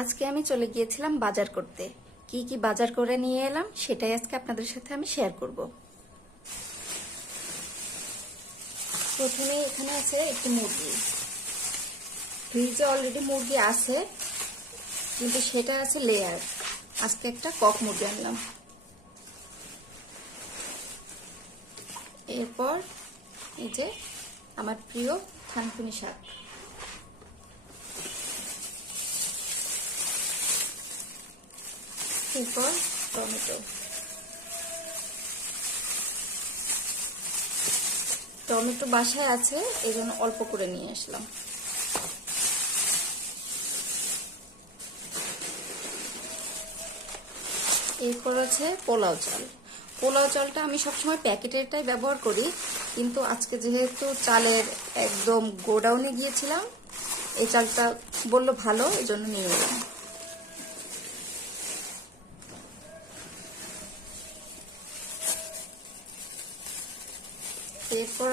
আজকে আমি চলে গিয়েছিলাম বাজার করতে। কি কি বাজার করে নিয়ে এলাম সেটাই আজকে আপনাদের সাথে আমি শেয়ার করব। প্রথমে এখানে আছে একটি মুরগি। ফ্রিজে অলরেডি মুরগি আছে, কিন্তু সেটা আছে লেয়ার। আজকে একটা কক মুরগি আনলাম। এরপর এই যে আমার প্রিয় থানকুনি শাক। এরপর টমেটো বাসায় আছে, এই জন্য অল্প করে নিয়ে আসলাম। এরপর আছে পোলাও চাল। পোলাও চালটা আমি সবসময় প্যাকেটেরটাই ব্যবহার করি, কিন্তু আজকে যেহেতু চালের একদম গোডাউনে গিয়েছিলাম, এই চালটা বললো ভালো, এই জন্য নিয়ে এলাম। এরপর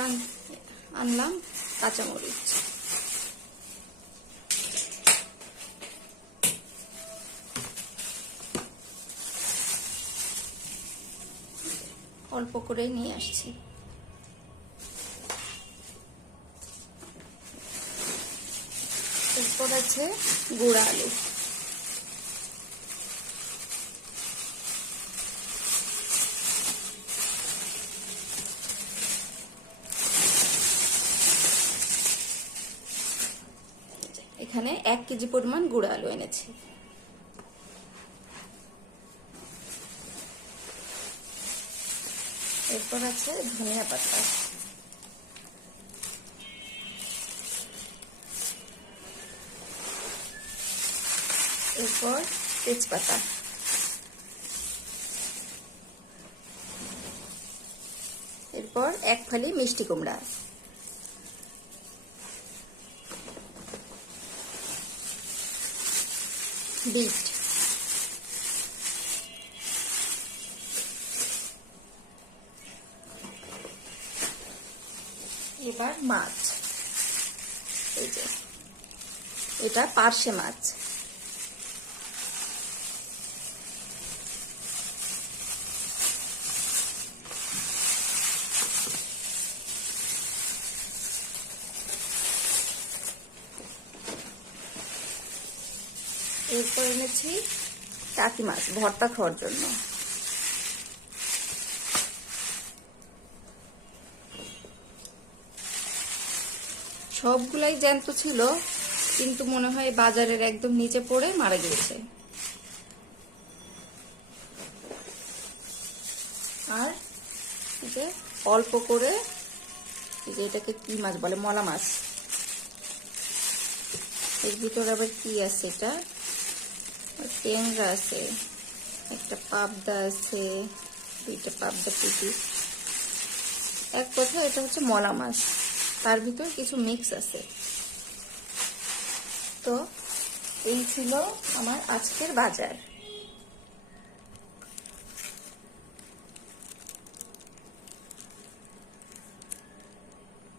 আনলাম কাঁচামরিচ। অল্প করে নিয়ে আসছি। এরপর আছে গুঁড়া আলু। এখানে 1 কেজি পরিমাণ গুঁড়া আলু এনেছি। এরপর আছে ধনিয়া পাতা। এরপর তেজপাতা। এরপর 1 ফালি মিষ্টি কুমড়া। বিট। এবার মাছ। এই যে এটা পার্শে মাছ। এরপর এনেছি টাকি মাছ ভর্তা খাওয়ার জন্য। সবগুলাই জ্যান্ত ছিল, কিন্তু মনে হয় বাজারের একদম নিচে পড়ে মারা গিয়েছে। আর যে অল্প করে যে এটাকে কি মাছ বলে, মলা মাছ। এর ভিতরে আবার কি আছে, এটা ট্যাংরা আছে, একটা পাবদা আছে, 2টা পাবদা পুঁটি। এক কথা এটা হচ্ছে মলা মাছ, তার ভিতর কিছু মিক্স আছে। তো এই ছিল আমার আজকের বাজার।